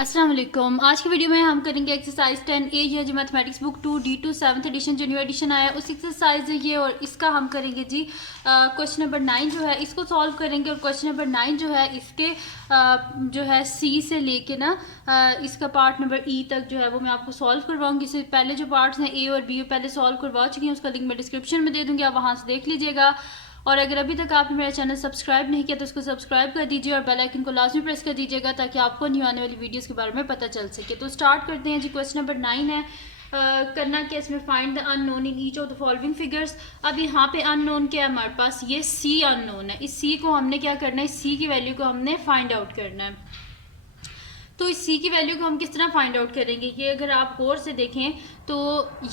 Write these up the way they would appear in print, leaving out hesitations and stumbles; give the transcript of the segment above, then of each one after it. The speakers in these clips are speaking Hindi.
अस्सलाम वालेकुम। आज की वीडियो में हम करेंगे एक्सरसाइज 10A ये जो mathematics book 2D2 7th edition जो न्यू एडिशन आया है उस एक्सरसाइज है ये, और इसका हम करेंगे जी क्वेश्चन नंबर 9 जो है इसको सॉल्व करेंगे। और क्वेश्चन नंबर 9 जो है इसके जो है सी से लेके ना इसका पार्ट नंबर ई तक जो है वो मैं आपको सॉल्व करवाऊंगी। इससे पहले जो पार्ट्स हैं ए और बी पहले सॉल्व करवा चुकी हैं, उसका लिंक मैं डिस्क्रिप्शन में दे दूँगी, आप वहाँ से देख लीजिएगा। और अगर अभी तक आपने मेरा चैनल सब्सक्राइब नहीं किया तो उसको सब्सक्राइब कर दीजिए और बेल आइकन को लाजमी प्रेस कर दीजिएगा ताकि आपको न्यू आने वाली वीडियोस के बारे में पता चल सके। तो स्टार्ट करते हैं जी। क्वेश्चन नंबर 9 है। करना क्या इसमें, find the unknown in each of the following figures. अब यहाँ पे अननोन क्या है हमारे पास, ये सी अननोन है। इस सी को हमने क्या करना है, इस सी की वैल्यू को हमने फाइंड आउट करना है। तो इस सी की वैल्यू को हम किस तरह फाइंड आउट करेंगे, ये अगर आप गौर से देखें तो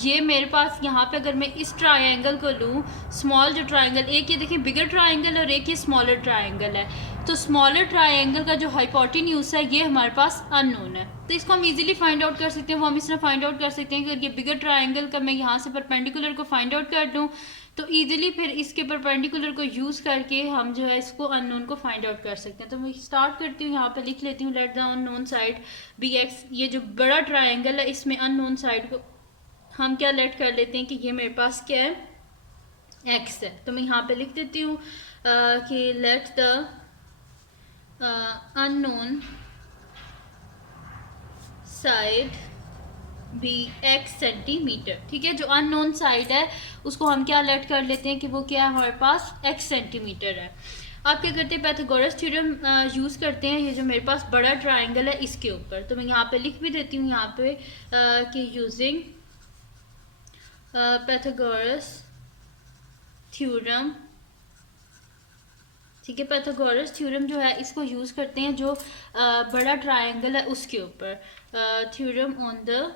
ये मेरे पास यहाँ पे अगर मैं इस ट्रायंगल को लूँ, स्मॉल जो ट्रायंगल, एक ये देखिए बिगर ट्रायंगल और एक ये स्मॉलर ट्रायंगल है, तो स्मॉलर ट्रायंगल का जो हाइपोटेन्यूज है ये हमारे पास अननोन है। तो इसको हम इजीली फाइंड आउट कर सकते हैं। वो हम इस तरह फाइंड आउट कर सकते हैं कि अगर ये बिगर ट्रायंगल का मैं यहाँ से परपेंडिकुलर को फाइंड आउट कर दूँ तो इजीली फिर इसके परपेंडिकुलर को यूज़ करके हम जो है इसको अननोन को फाइंड आउट कर सकते हैं। तो मैं स्टार्ट करती हूँ, यहाँ पे लिख लेती हूँ let the unknown side be x. ये जो बड़ा ट्रायंगल है इसमें अननोन साइड को हम क्या लेट कर लेते हैं कि ये मेरे पास क्या है, एक्स है। तो मैं यहाँ पे लिख देती हूँ कि let the unknown side be x centimetre. ठीक है, जो अननोन साइड है उसको हम क्या अलर्ट कर लेते हैं कि वो क्या है हमारे पास एक्स सेंटीमीटर है। आप क्या करते हैं, पाइथागोरस थ्योरम यूज़ करते हैं ये जो मेरे पास बड़ा ट्रायंगल है इसके ऊपर। तो मैं यहाँ पे लिख भी देती हूँ यहाँ पे कि यूजिंग पाइथागोरस थ्योरम। ठीक है, पाइथागोरस थ्योरम जो है इसको यूज़ करते हैं जो बड़ा ट्रायंगल है उसके ऊपर। Theorem on the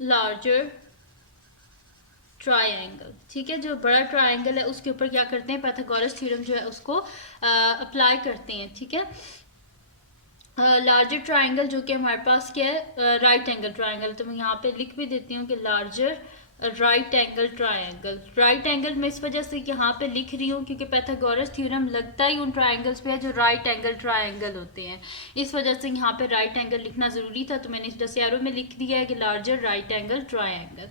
larger triangle. ठीक है, जो बड़ा ट्रायंगल है उसके ऊपर क्या करते हैं, पाइथागोरस थ्योरम जो है उसको अप्लाई करते हैं। ठीक है, लार्जर ट्रायंगल जो कि हमारे पास क्या है, राइट एंगल ट्रायंगल। तो मैं यहाँ पे लिख भी देती हूँ कि larger right angle triangle. Right angle मैं इस वजह से यहाँ पे लिख रही हूँ क्योंकि पाइथागोरस थ्योरम लगता ही उन ट्रायंगल्स पे है जो राइट एंगल ट्रायंगल होते हैं, इस वजह से यहाँ पे राइट एंगल लिखना ज़रूरी था। तो मैंने इस वजह से एरो में लिख दिया है कि लार्जर राइट एंगल ट्रायंगल।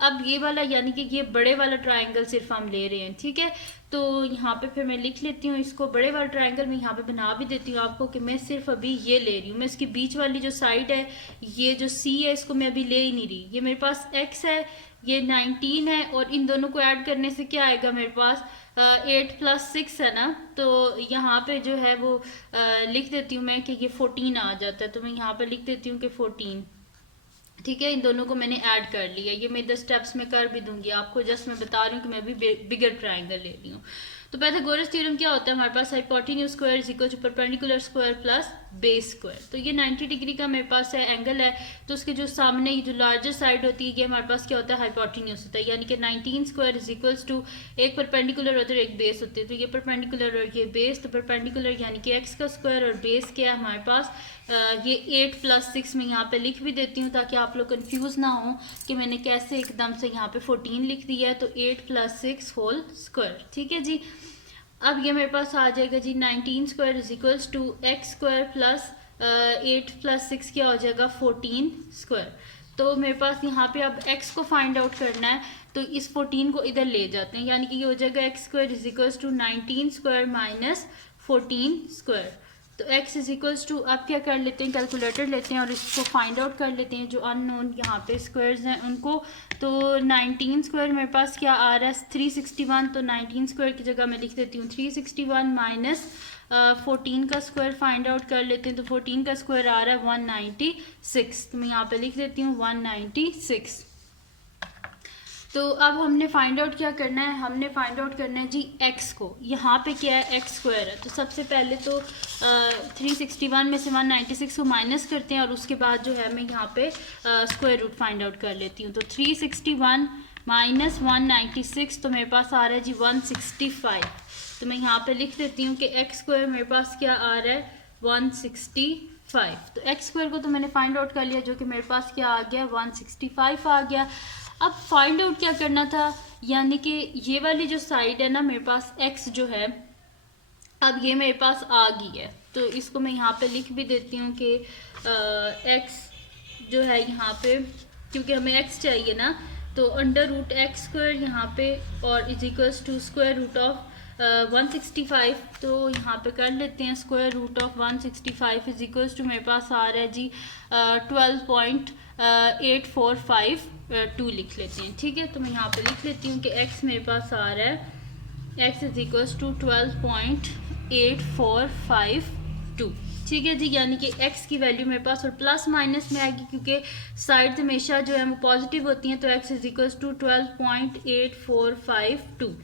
अब ये वाला यानी कि ये बड़े वाला ट्रायंगल सिर्फ हम ले रहे हैं। ठीक है, तो यहाँ पे फिर मैं लिख लेती हूँ इसको, बड़े वाला ट्रायंगल मैं यहाँ पे बना भी देती हूँ आपको कि मैं सिर्फ अभी ये ले रही हूँ। मैं इसकी बीच वाली जो साइड है, ये जो सी है, इसको मैं अभी ले ही नहीं रही। ये मेरे पास एक्स है, ये 19 है, और इन दोनों को ऐड करने से क्या आएगा मेरे पास 8 + 6 है ना। तो यहाँ पे जो है वो लिख देती हूँ मैं कि ये 14 आ जाता है। तो मैं यहाँ पे लिख देती हूँ कि 14। ठीक है, इन दोनों को मैंने ऐड कर लिया। ये मैं 10 स्टेप्स में कर भी दूंगी आपको, जस्ट मैं बता रही हूँ कि मैं भी बिगर ट्रायंगल ले रही हूँ। तो पाइथागोरस थ्योरम क्या होता है हमारे पास, hypotenuse square is equal to perpendicular square plus base square. तो ये 90 डिग्री का मेरे पास है एंगल है, तो उसके जो सामने जो लार्जर साइड होती है ये हमारे पास क्या होता है, हाइपोटेन्यूज होता है। यानी कि 19 स्क्वायर इज इक्वल्स टू एक परपेंडिकुलर होता है और एक बेस होती है। तो ये परपेंडिकुलर और ये बेस, तो परपेंडिकुलर यानी कि एक्स का स्क्वायर और बेस क्या है हमारे पास ये 8 + 6 में यहाँ पे लिख भी देती हूँ ताकि आप लोग कंफ्यूज ना हो कि मैंने कैसे एकदम से यहाँ पे 14 लिख दिया है। तो 8 + 6 होल स्क्वायर। ठीक है जी, अब ये मेरे पास आ जाएगा जी 19 square is equals to x square plus 8 + 6 क्या हो जाएगा 14 स्क्वायर। तो मेरे पास यहाँ पे अब x को फाइंड आउट करना है, तो इस 14 को इधर ले जाते हैं, यानी कि ये हो जाएगा x square is equals to 19 square minus 14 square. तो x इज इक्वल्स टू, अब क्या कर लेते हैं, कैलकुलेटर लेते हैं और इसको फाइंड आउट कर लेते हैं जो अननोन यहाँ पे स्क्वायर्स हैं उनको। तो 19 स्क्वायर मेरे पास क्या आ रहा है 361, तो 19 स्क्वायर की जगह मैं लिख देती हूँ 361 माइनस 14 का स्क्वायर फाइंड आउट कर लेते हैं। तो 14 का स्क्वायर आ रहा है 196, तो मैं यहाँ पे लिख देती हूँ 196। तो अब हमने फाइंड आउट क्या करना है, हमने फाइंड आउट करना है जी x को। यहाँ पे क्या है एक्स स्क्वायर है, तो सबसे पहले तो 361 में से 196 को माइनस करते हैं और उसके बाद जो है मैं यहाँ पे स्क्वायर रूट फाइंड आउट कर लेती हूँ। तो 361 माइनस 196 तो मेरे पास आ रहा है जी 165। तो मैं यहाँ पे लिख देती हूँ कि एक्स स्क्वायर मेरे पास क्या आ रहा है 165। तो एक्स स्क्वायर को तो मैंने फाइंड आउट कर लिया जो कि मेरे पास क्या आ गया 165 आ गया। अब फाइंड आउट क्या करना था, यानी कि ये वाली जो साइड है ना मेरे पास x जो है, अब ये मेरे पास आ गई है। तो इसको मैं यहाँ पे लिख भी देती हूँ कि एक्स जो है यहाँ पे, क्योंकि हमें एक्स चाहिए ना, तो अंडर रूट एक्स स्क्वायर यहाँ पे और is equals to square root of 165। तो यहाँ पे कर लेते हैं square root of 165 is equals to मेरे पास आ रहा है जी 12.8452 लिख लेते हैं। ठीक है, तो मैं यहाँ पे लिख लेती हूँ कि x मेरे पास आ रहा है, x इज इक्वल्स टू 12.8452। ठीक है जी, यानी कि x की वैल्यू मेरे पास और प्लस माइनस में आएगी क्योंकि साइड हमेशा जो है वो पॉजिटिव होती हैं, तो x इज इक्वल्स टू 12.8452।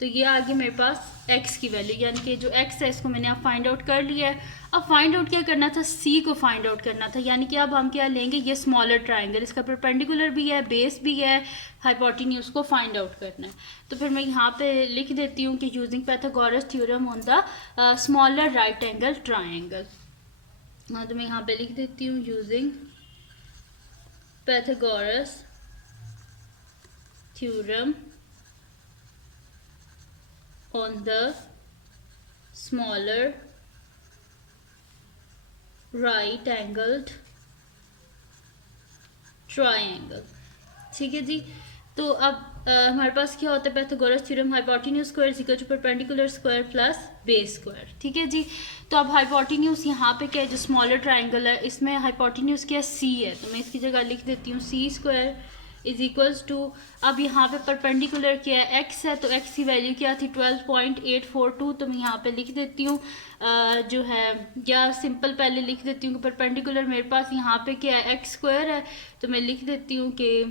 तो ये आ गई मेरे पास x की वैल्यू, यानी कि जो x है इसको मैंने अब फाइंड आउट कर लिया है। अब फाइंड आउट क्या करना था, c को फाइंड आउट करना था, यानी कि अब हम क्या लेंगे, ये स्मॉलर ट्राइंगल, इसका परपेंडिकुलर भी है, बेस भी है, हाइपोटेन्यूज को फाइंड आउट करना है। तो फिर मैं यहाँ पे लिख देती हूँ कि using Pythagoras theorem on the smaller right angle triangle. हाँ, तो मैं यहाँ पे लिख देती हूँ using Pythagoras theorem on the smaller right angled triangle। ठीक है जी, तो अब हमारे पास क्या होता है, Pythagoras theorem hypotenuse square is equal to perpendicular square plus base square. ठीक है जी, तो अब हाइपोटेन्यूज यहाँ पे क्या है, जो स्मॉलर ट्राइंगल है इसमें हाइपोटेन्यूज क्या सी है, तो मैं इसकी जगह लिख देती हूँ सी स्क्वायर इज इक्वल्स टू, अब यहाँ पे परपेंडिकुलर क्या है, x है, तो x की वैल्यू क्या थी 12.842, तो मैं यहाँ पे लिख देती हूँ जो है, या सिंपल पहले लिख देती हूँ कि परपेंडिकुलर मेरे पास यहाँ पे क्या है x स्क्वायर है, तो मैं लिख देती हूँ कि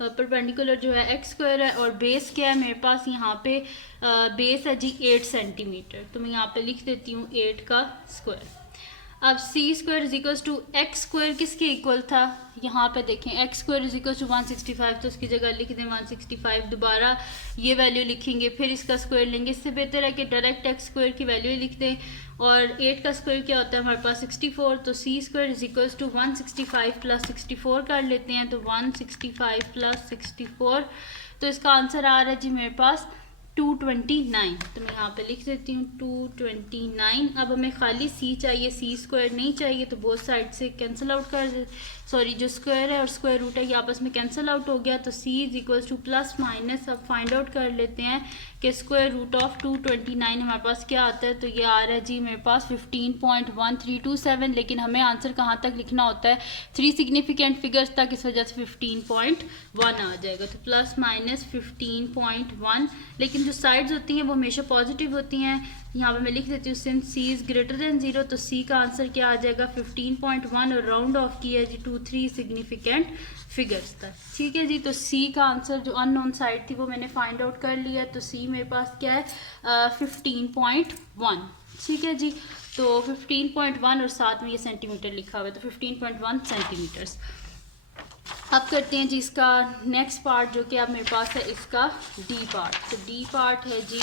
परपेंडिकुलर जो है x स्क्वायर है और बेस क्या है मेरे पास यहाँ पे बेस है जी 8 सेंटीमीटर, तो मैं यहाँ पे लिख देती हूँ 8 का स्क्वायर। अब C square is equals to x square किसके इक्वल था, यहाँ पे देखें X square is equal to 165, तो उसकी जगह लिख दें 165, दोबारा ये वैल्यू लिखेंगे, फिर इसका स्क्वायर लेंगे, इससे बेहतर है कि डायरेक्ट एक्स स्क्वायर की वैल्यू ही लिख दें, और 8 का स्क्वायर क्या होता है हमारे पास 64, तो C square is equals to 165 plus 64 कर लेते हैं, तो 165 प्लस 64, तो इसका आंसर आ रहा है जी मेरे पास 229। तो मैं यहाँ पे लिख देती हूँ 229। अब हमें खाली सी चाहिए, सी स्क्वायर नहीं चाहिए, तो बोथ साइड से कैंसिल आउट कर, सॉरी जो स्क्वायर है और स्क्वायर रूट है ये आपस में कैंसिल आउट हो गया, तो C is equals to plus minus, अब फाइंड आउट कर लेते हैं कि स्क्वायर रूट ऑफ 229 हमारे पास क्या आता है, तो ये आ रहा है जी मेरे पास 15.1327, लेकिन हमें आंसर कहाँ तक लिखना होता है, 3 सिग्निफिकेंट फिगर्स तक, इस वजह से 15.1 आ जाएगा, तो प्लस माइनस 15.1, लेकिन जो साइड्स होती हैं वो हमेशा पॉजिटिव होती हैं। यहाँ पे मैं लिख देती हूँ since c is greater than 0, तो सी का आंसर क्या आ जाएगा 15.1, और राउंड ऑफ किया है जी 2-3 सिग्निफिकेंट फिगर्स तक। ठीक है जी, तो सी का आंसर जो अननोन साइड थी वो मैंने फाइंड आउट कर लिया, तो सी मेरे पास क्या है 15.1। ठीक है जी, तो 15.1 और साथ में ये सेंटीमीटर लिखा हुआ है, तो 15.1 सेंटीमीटर्स। अब करते हैं जी इसका नेक्स्ट पार्ट, जो कि अब मेरे पास है इसका डी पार्ट। तो डी पार्ट है जी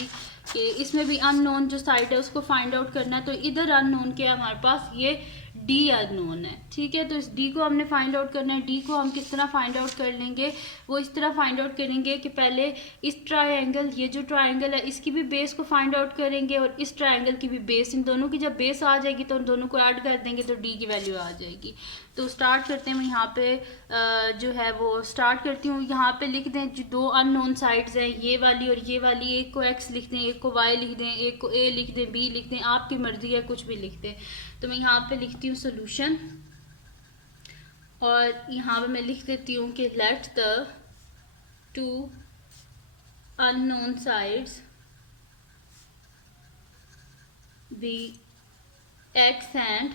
कि इसमें भी अननोन जो साइड है उसको फाइंड आउट करना है, तो इधर अननोन क्या है हमारे पास, ये डी अननोन है। ठीक है, तो इस डी को हमने फाइंड आउट करना है। डी को हम किस तरह फाइंड आउट कर लेंगे, वो इस तरह फाइंड आउट करेंगे कि पहले इस ट्रायंगल, ये जो ट्रायंगल है इसकी भी बेस को फाइंड आउट करेंगे और इस ट्रायंगल की भी बेस, इन दोनों की जब बेस आ जाएगी तो उन दोनों को ऐड कर देंगे तो डी की वैल्यू आ जाएगी। तो स्टार्ट करते हैं, मैं यहाँ पे जो है वो स्टार्ट करती हूँ। यहाँ पे लिख दें जो दो अननोन साइड्स हैं, ये वाली और ये वाली, एक को एक्स लिख दें, एक को वाई लिख दें, एक को ए लिख दें, बी लिख दें, आपकी मर्जी है कुछ भी लिख दें। तो मैं यहाँ पे लिखती हूँ सोल्यूशन, और यहाँ पे मैं लिख देती हूँ कि let the two unknown sides be x and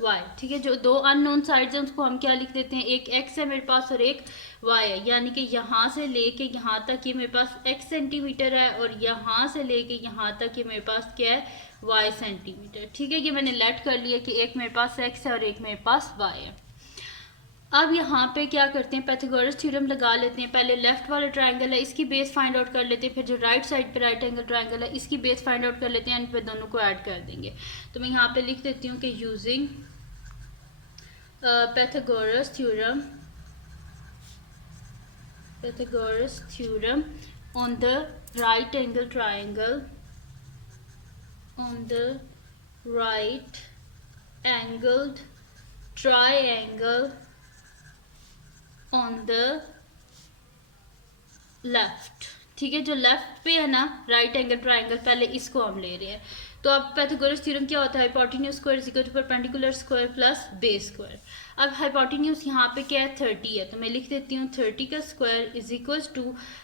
y. ठीक है, जो दो अननोन साइड्स हैं उसको हम क्या लिख देते हैं, एक एक्स है मेरे पास और एक वाई है, यानी कि यहाँ से लेके यहाँ तक ये मेरे पास एक्स सेंटीमीटर है और यहाँ से लेके यहाँ तक ये मेरे पास क्या है, वाई सेंटीमीटर। ठीक है, ये मैंने लेट कर लिया कि एक मेरे पास एक्स है और एक मेरे पास वाई है। अब यहाँ पे क्या करते हैं, पैथागोरस थ्योरम लगा लेते हैं। पहले लेफ्ट वाला ट्रायंगल है इसकी बेस फाइंड आउट कर लेते हैं, फिर जो राइट साइड पे राइट एंगल ट्रायंगल है इसकी बेस फाइंड आउट कर लेते हैं, एंड फिर दोनों को ऐड कर देंगे। तो मैं यहाँ पे लिख देती हूँ कि using Pythagoras theorem on the right angle triangle, on the right angled triangle on the left. ठीक है, जो लेफ्ट पे है ना राइट एंगल ट्राइंगल, पहले इसको हम ले रहे हैं। तो अब पाइथागोरस थ्योरम क्या होता है, hypotenuse square is equal to perpendicular square plus base square. अब हाइपोटेन्यूज यहाँ पे क्या है 30 है, तो मैं लिख देती हूँ 30 का स्क्वायर इज इक्वल टू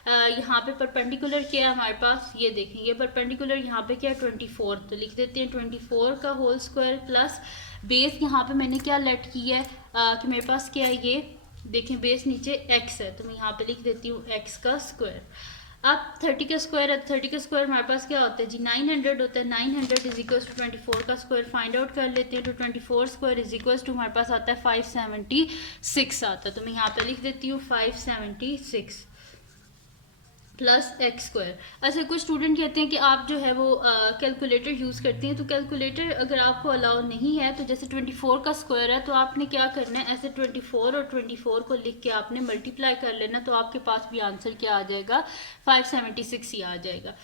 यहाँ पे परपेंडिकुलर क्या है हमारे पास, ये देखेंगे परपेंडिकुलर यहाँ पे क्या है 24, तो लिख देते हैं 24 का होल स्क्वायर प्लस बेस यहाँ पे मैंने क्या लेट की है कि मेरे पास क्या है, ये देखें बेस नीचे x है, तो मैं यहाँ पे लिख देती हूँ x का स्क्वायर। अब 30 का स्क्वायर है, 30 का स्क्वायर हमारे पास क्या होता है जी 900 होता है। 900 इज इक्वल टू 24 का स्क्वायर फाइंड आउट कर लेते हैं, तो 24 स्क्वायर इज इक्वल टू हमारे पास आता है 576 आता है, तो मैं यहाँ पे लिख देती हूँ 576 प्लस एक्स स्क्वायर। अच्छा, कुछ स्टूडेंट कहते हैं कि आप जो है वो कैलकुलेटर यूज़ करते हैं, तो कैलकुलेटर अगर आपको अलाउ नहीं है तो जैसे 24 का स्क्वायर है तो आपने क्या करना है, ऐसे 24 और 24 को लिख के आपने मल्टीप्लाई कर लेना, तो आपके पास भी आंसर क्या आ जाएगा 576 ही आ जाएगा।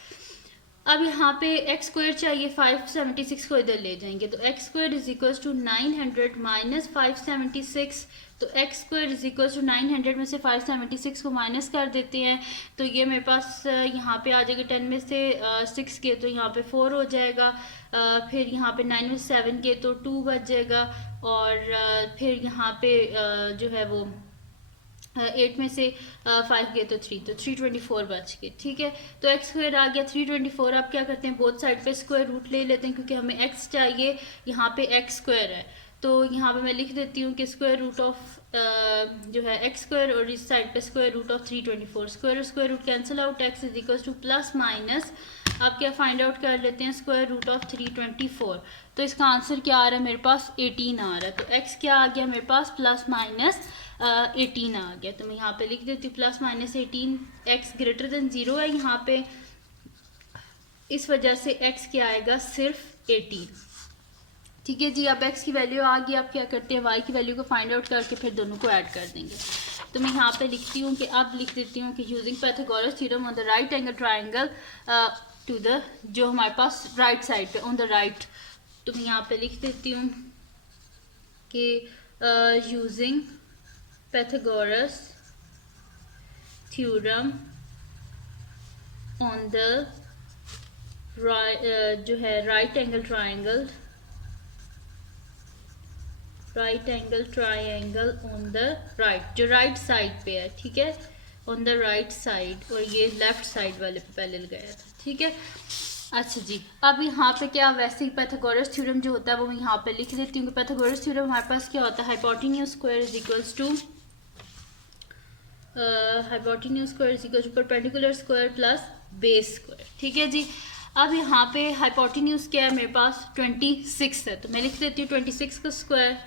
अब यहाँ पे एक्स स्क्वायर चाहिए, 576 को इधर ले जाएंगे, तो x square is equal to 900 minus 576, तो x square is equal to 900 में से 576 को माइनस कर देते हैं, तो ये मेरे पास यहाँ पे आ जाएगा 10 में से 6 के तो यहाँ पे 4 हो जाएगा, फिर यहाँ पे 9 में से 7 के तो 2 बच जाएगा, और फिर यहाँ पे जो है वो 8 में से 5 गए तो 3, तो 324 बच गए। ठीक है, तो एक्स स्क्वायर आ गया 324। आप क्या करते हैं बोथ साइड पे स्क्वायर रूट ले लेते हैं, क्योंकि हमें एक्स चाहिए, यहाँ पे एक्स स्क्वायर है, तो यहाँ पे मैं लिख देती हूँ कि स्क्वायर रूट ऑफ जो है एक्स स्क्वायर और इस साइड पे स्क्वायर रूट ऑफ 324, स्क्वायर और square root cancel out, x is equal to plus minus आप क्या फाइंड आउट कर लेते हैं स्क्वायर रूट ऑफ 324, तो इसका आंसर क्या आ रहा है मेरे पास 18 आ रहा है, तो एक्स क्या आ गया मेरे पास प्लस माइनस 18 आ गया, तो मैं यहाँ पे लिख देती हूँ plus minus 18, x greater than 0 है यहाँ पे, इस वजह से एक्स क्या आएगा सिर्फ 18। ठीक है जी, अब एक्स की वैल्यू आ गई, आप क्या करते हैं वाई की वैल्यू को फाइंड आउट करके फिर दोनों को ऐड कर देंगे, तो मैं यहाँ पे लिखती हूँ कि अब लिख देती हूँ कि using Pythagoras theorem on the right angle triangle to the जो हमारे पास राइट साइड पे ऑन द राइट, तो मैं यहाँ पे लिख देती हूँ कि using Pythagoras theorem on the right जो है right angle triangle on the right, जो right side पे है, ठीक है on the right side, और ये left side वाले पे पहले लगाया था। ठीक है, अच्छा जी, अब यहाँ पे क्या वैसे ही पाइथागोरस थ्योरम जो होता है वो मैं यहाँ पे लिख देती हूँ कि पाइथागोरस थ्योरम हमारे पास क्या होता है, hypotenuse square is equals to hypotenuse square is equal to perpendicular square plus base square. ठीक है जी, अब यहाँ पे हाइपोटेन्यूज क्या है मेरे पास 26 है, तो मैं लिख देती हूँ 26 का square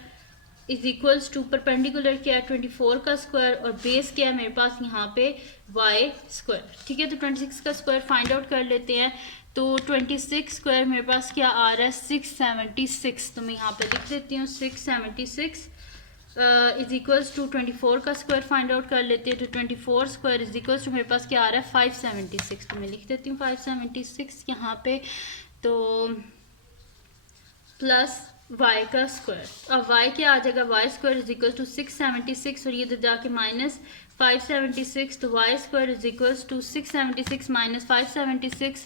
is equals to perpendicular क्या है 24 का स्क्वायर, और बेस क्या है मेरे पास यहाँ पे वाई स्क्वायर। ठीक है, तो 26 का स्क्वायर फाइंड आउट कर लेते हैं, तो 26 स्क्वायर मेरे पास क्या आ रहा है 676, तो मैं यहाँ पे लिख देती हूँ 676 इज इक्वल्स टू 24 का स्क्वायर फाइंड आउट कर लेते हैं, तो 24 स्क्वायर इज इक्वल्स टू मेरे पास क्या आ रहा है 576, तो मैं लिख देती हूँ 576 यहाँ पे, तो प्लस y का स्क्वायर, अब y क्या आ जाएगा y square is equal to 676, और ये तो जाके माइनस 576, तो y square is equals to 676 minus 576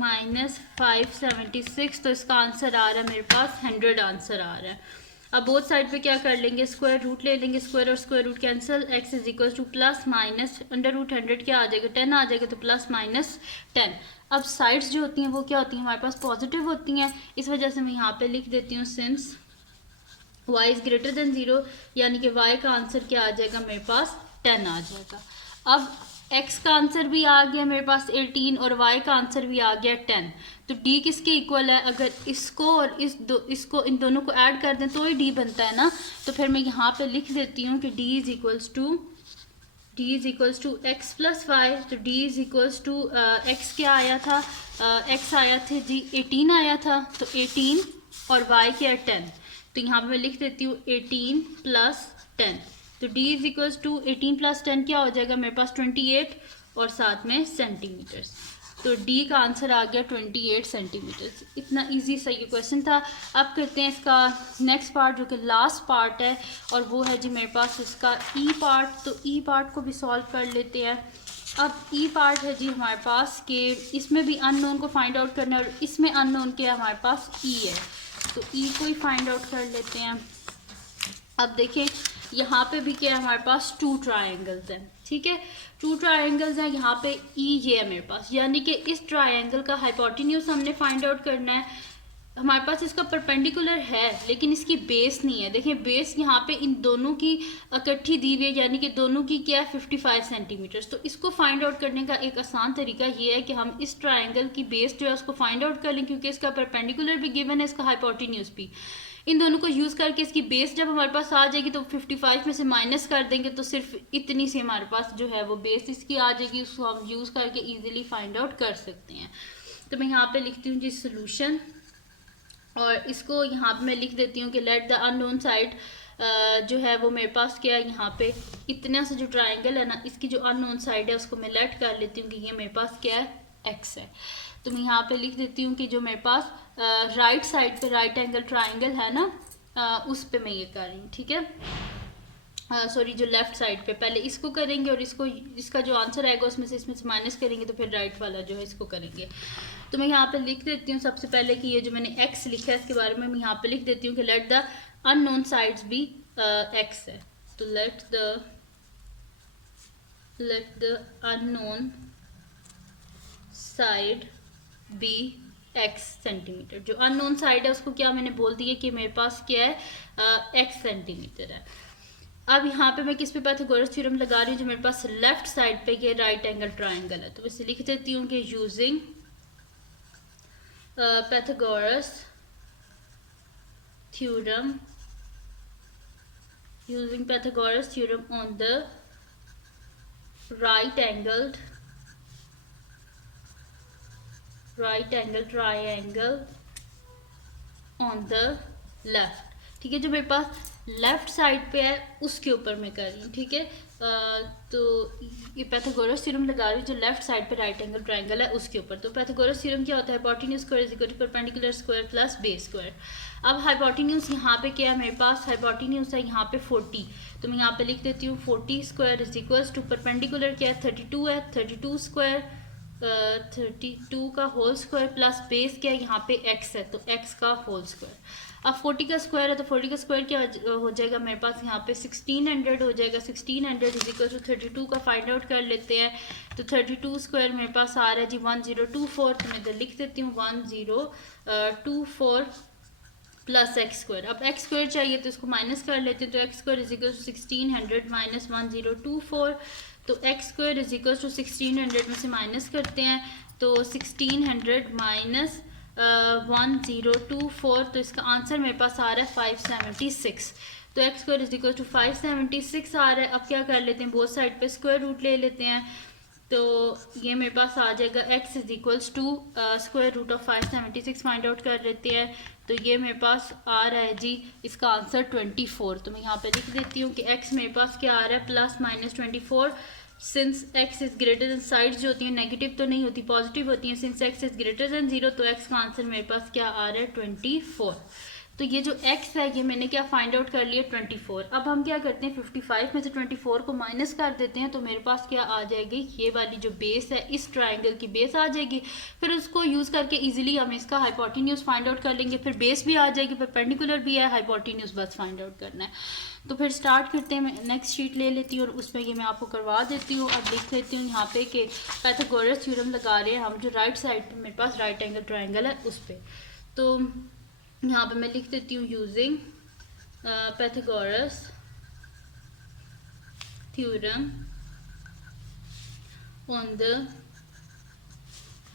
minus 576, तो इसका आंसर आ रहा है मेरे पास 100 आंसर आ रहा है। अब बोथ साइड पे क्या कर लेंगे स्क्वायर रूट ले लेंगे, स्क्वायर और square root cancel, x is equal to plus minus under root 100 क्या आ जाएगा 10 आ जाएगा, तो प्लस माइनस 10। अब साइड्स जो होती हैं वो क्या होती हैं हमारे पास पॉजिटिव होती हैं, इस वजह से मैं यहाँ पे लिख देती हूँ since y is greater than 0, यानी कि y का आंसर क्या आ जाएगा मेरे पास 10 आ जाएगा। अब x का आंसर भी आ गया मेरे पास 18 और y का आंसर भी आ गया 10, तो d किसके इक्वल है, अगर इसको और इसको इन दोनों को ऐड कर दें तो ही d बनता है ना, तो फिर मैं यहाँ पे लिख देती हूँ कि d is equals to x plus y, तो d is equals to x क्या आया था x आया थे जी 18 आया था, तो 18 और y क्या है 10, तो यहाँ पे मैं लिख देती हूँ 18 प्लस 10, तो d is equals to 18 plus 10 क्या हो जाएगा मेरे पास 28 और साथ में सेंटीमीटर्स। तो डी का आंसर आ गया 28 सेंटीमीटर। इतना इजी सा ये क्वेश्चन था। अब करते हैं इसका नेक्स्ट पार्ट जो कि लास्ट पार्ट है, और वो है जी मेरे पास इसका ई पार्ट। तो ई पार्ट को भी सॉल्व कर लेते हैं। अब ई पार्ट है जी हमारे पास कि इसमें भी अननोन को फाइंड आउट करना है, और इसमें अननोन क्या है हमारे पास ई है, तो ई को ही फाइंड आउट कर लेते हैं। अब देखें यहाँ पे भी क्या है हमारे पास टू ट्रायंगल्स हैं, ठीक है, टू ट्रायंगल्स हैं। यहाँ पे ई ये है मेरे पास, यानी कि इस ट्रायंगल का हाइपोटेन्यूज हमने फाइंड आउट करना है। हमारे पास इसका परपेंडिकुलर है लेकिन इसकी बेस नहीं है। देखिए बेस यहाँ पे इन दोनों की इकट्ठी दी हुई है, यानी कि दोनों की क्या है 55 सेंटीमीटर। तो इसको फाइंड आउट करने का एक आसान तरीका ये है कि हम इस ट्रायंगल की बेस जो है उसको फाइंड आउट कर लें, क्योंकि इसका परपेंडिकुलर भी गिवन है, इसका हाइपोटेन्यूज भी। इन दोनों को यूज़ करके इसकी बेस जब हमारे पास आ जाएगी तो 55 में से माइनस कर देंगे तो सिर्फ इतनी सी हमारे पास जो है वो बेस इसकी आ जाएगी। उसको हम यूज़ करके ईजिली फाइंड आउट कर सकते हैं। तो मैं यहाँ पे लिखती हूँ जी सोल्यूशन, और इसको यहाँ पे मैं लिख देती हूँ कि लेट द अननोन साइड जो है वो मेरे पास क्या है, यहाँ पे इतना सा जो ट्राइंगल है ना, इसकी जो अननोन साइड है उसको मैं लेट कर लेती हूँ कि ये मेरे पास क्या है, एक्स है। तो मैं यहाँ पे लिख देती हूँ कि जो मेरे पास राइट साइड पे राइट एंगल ट्राइंगल है ना, उस पे मैं ये कर रही हूँ, ठीक है। सॉरी, जो लेफ्ट साइड पे पहले इसको करेंगे और इसको, इसका जो आंसर आएगा उसमें से माइनस करेंगे, तो फिर राइट वाला जो है इसको करेंगे। तो मैं यहाँ पे लिख देती हूँ सबसे पहले कि ये जो मैंने x लिखा है इसके बारे में मैं यहाँ पे लिख देती हूँ कि let the unknown sides be x है। तो let the unknown side be x centimetre. जो अननोन साइड है उसको क्या मैंने बोल दिया कि मेरे पास क्या है, x सेंटीमीटर है। अब यहाँ पे मैं किस पे पाइथागोरस थ्योरम लगा रही हूँ, जो मेरे पास लेफ्ट साइड पे ये राइट एंगल ट्राइंगल है। तो वैसे लिख देती हूँ कि using Pythagoras theorem on the right angled triangle on the left, ठीक है। जो मेरे पास लेफ्ट साइड पे है उसके ऊपर मैं कर रही हूँ, ठीक है। तो ये पाइथागोरस थ्योरम लगा रही हूँ जो लेफ्ट साइड पे राइट एंगल ट्राइंगल है उसके ऊपर। तो पाइथागोरस थ्योरम क्या होता है, hypotenuse square is equal to perpendicular square plus base square. अब हाइपोटेन्यूज यहाँ पे क्या है, मेरे पास हाइपोटेन्यूज है यहाँ पे 40। तो मैं यहाँ पे लिख देती हूँ 40 square is equal to perpendicular क्या है 32 है, 32 स्क्वायर 32 का होल स्क्वायर प्लस बेस क्या है यहाँ पे x है, तो x का होल स्क्वायर। अब 40 का स्क्वायर है तो 40 का स्क्वायर क्या हो जाएगा मेरे पास यहाँ पे 1600 हो जाएगा। 1600 इज इक्वल टू 32 का फाइंड आउट कर लेते हैं। तो 32 स्क्वायर मेरे पास आ रहा है जी 1024। तो मैं इधर लिख देती हूँ 1024 प्लस एक्स स्क्वायर। अब एक्स स्क्वायर चाहिए तो इसको माइनस कर लेते हैं। तो x square is equal to 1600 minus 1024। तो x square is equal to 1600 में से माइनस करते हैं तो 1600 माइनस 1024। तो इसका आंसर मेरे पास आ रहा है 576। तो x square is equal to 576 आ रहा है। अब क्या कर लेते हैं, बोथ साइड पे स्क्वायर रूट ले लेते हैं। तो ये मेरे पास आ जाएगा x is equals to square root of 576 find out कर लेते हैं। तो ये मेरे पास आ रहा है जी इसका आंसर 24। तो मैं यहाँ पे लिख देती हूँ कि x मेरे पास क्या आ रहा है plus minus 24। Since x is greater than, sides जो होती हैं नेगेटिव तो नहीं होती पॉजिटिव होती हैं, since x is greater than 0 तो x का आंसर मेरे पास क्या आ रहा है 24। तो ये जो x है ये मैंने क्या फाइंड आउट कर लिया 24। अब हम क्या करते हैं 55 में से 24 को माइनस कर देते हैं। तो मेरे पास क्या आ जाएगी, ये वाली जो बेस है इस ट्राइंगल की बेस आ जाएगी। फिर उसको यूज़ करके इजीली हम इसका हाइपोटेन्यूज फाइंड आउट कर लेंगे। फिर बेस भी आ जाएगी, परपेंडिकुलर भी है, हाइपोटेन्यूज बस फाइंड आउट करना है। तो फिर स्टार्ट करते हैं। मैं नेक्स्ट शीट ले लेती हूँ और उसमें ये मैं आपको करवा देती हूँ। अब लिख लेती हूँ यहाँ पे कि पाइथागोरस थ्योरम लगा रहे हैं हम जो राइट साइड पे मेरे पास राइट एंगल ट्राइंगल है उस पर। तो यहाँ पे मैं लिख देती हूँ using Pythagoras theorem on the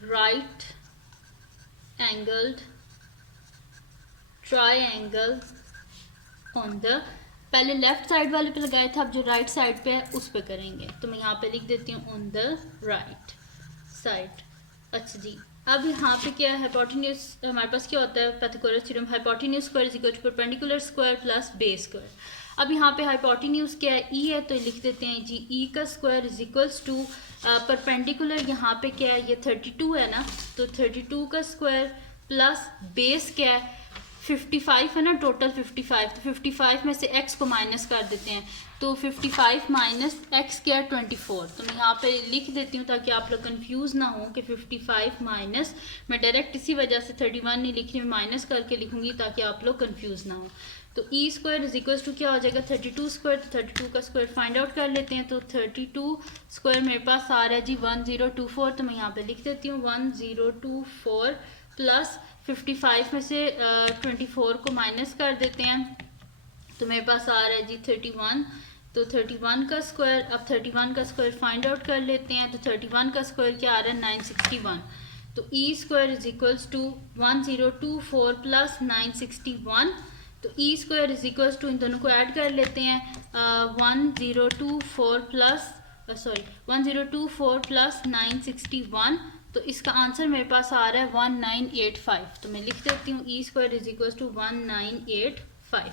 right angled triangle on the, पहले लेफ्ट साइड वाले पे लगाया था, अब जो राइट साइड पे है उस पे करेंगे। तो मैं यहाँ पे लिख देती हूँ ऑन द राइट साइड। अच्छा जी, अब यहाँ पे क्या है, हाइपोटेन्यूज हमारे पास क्या होता है Pythagoras theorem, hypotenuse square is equal to perpendicular square plus base square. अब यहाँ पे हाइपोटेन्यूज क्या है, ई है, तो लिख देते हैं जी ई का square is equals to perpendicular यहाँ पे क्या है, ये 32 है ना, तो 32 का स्क्वायर प्लस बेस क्या है 55 है ना, टोटल 55, तो 55 में से x को माइनस कर देते हैं, तो 55 माइनस x क्या है 24। तो मैं यहाँ पे लिख देती हूँ ताकि आप लोग कंफ्यूज ना हो कि 55 माइनस, मैं डायरेक्ट इसी वजह से 31 नहीं लिख रही, मैं माइनस करके लिखूंगी ताकि आप लोग कंफ्यूज ना हो। तो E square is equals to क्या हो जाएगा 32 स्क्वायर, तो 32 का स्क्वायर फाइंड आउट कर लेते हैं। तो 32 स्क्वायर मेरे पास आ रहा है जी 1024, तो मैं यहाँ पे लिख देती हूँ 1024 प्लस 55 में से 24 को माइनस कर देते हैं, तो मेरे पास आ रहा है जी 31। तो 31 का स्क्वायर, अब 31 का स्क्वायर फाइंड आउट कर लेते हैं, तो 31 का स्क्वायर क्या आ रहा है 961। तो E square is equals to 1024 plus 961, तो E square is equals to इन दोनों को ऐड कर लेते हैं 1024 प्लस 961, तो इसका आंसर मेरे पास आ रहा है 1985। तो मैं लिख देती हूँ ई स्क्वायर इज इक्वल्स टू 1985।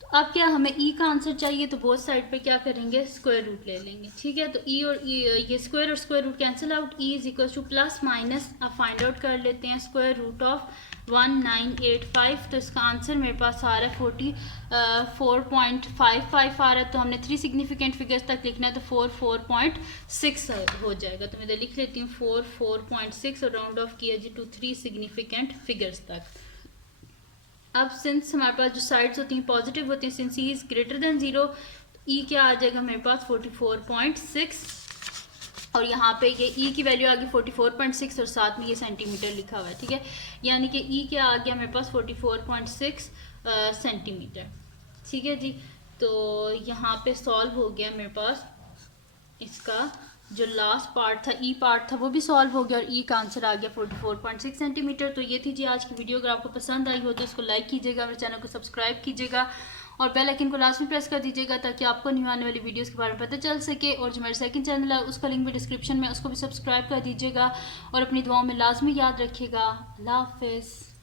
तो अब क्या हमें ई का आंसर चाहिए, तो बोथ साइड पे क्या करेंगे स्क्वायर रूट ले लेंगे, ठीक है। तो ई और ये स्क्वायर और square root cancel out, e is equals to plus minus, अब फाइंड आउट कर लेते हैं स्क्वायर रूट ऑफ 1985, तो इसका आंसर मेरे पास आ रहा है 44.55 आ रहा है। तो हमने 3 सिग्निफिकेंट फिगर्स तक लिखना है, तो 4.6 हो जाएगा। तो मैं इधर लिख लेती हूँ 4.6 और राउंड ऑफ किया जी टू 3 सिग्निफिकेंट फिगर्स तक। अब सिंस हमारे पास जो साइड्स होती हैं पॉजिटिव होती हैं, since E is greater than 0, ई क्या आ जाएगा मेरे पास 44.6, और यहाँ पे ये ई की वैल्यू आ गई 44.6 और साथ में ये सेंटीमीटर लिखा हुआ है, ठीक है। यानी कि ई क्या आ गया मेरे पास 44.6 सेंटीमीटर, ठीक है जी। तो यहाँ पे सॉल्व हो गया मेरे पास, इसका जो लास्ट पार्ट था ई पार्ट था वो भी सॉल्व हो गया और ई का आंसर आ गया 44.6 सेंटीमीटर। तो ये थी जी आज की वीडियो। अगर आपको पसंद आई हो तो इसको लाइक कीजिएगा, मेरे चैनल को सब्सक्राइब कीजिएगा और बेल आइकन को लास्ट में प्रेस कर दीजिएगा ताकि आपको न्यू आने वाली वीडियोस के बारे में पता चल सके। और जो मेरा सेकंड चैनल है उसका लिंक भी डिस्क्रिप्शन में, उसको भी सब्सक्राइब कर दीजिएगा और अपनी दुआओं में लाजमी याद रखिएगा। अल्लाह हाफिज़।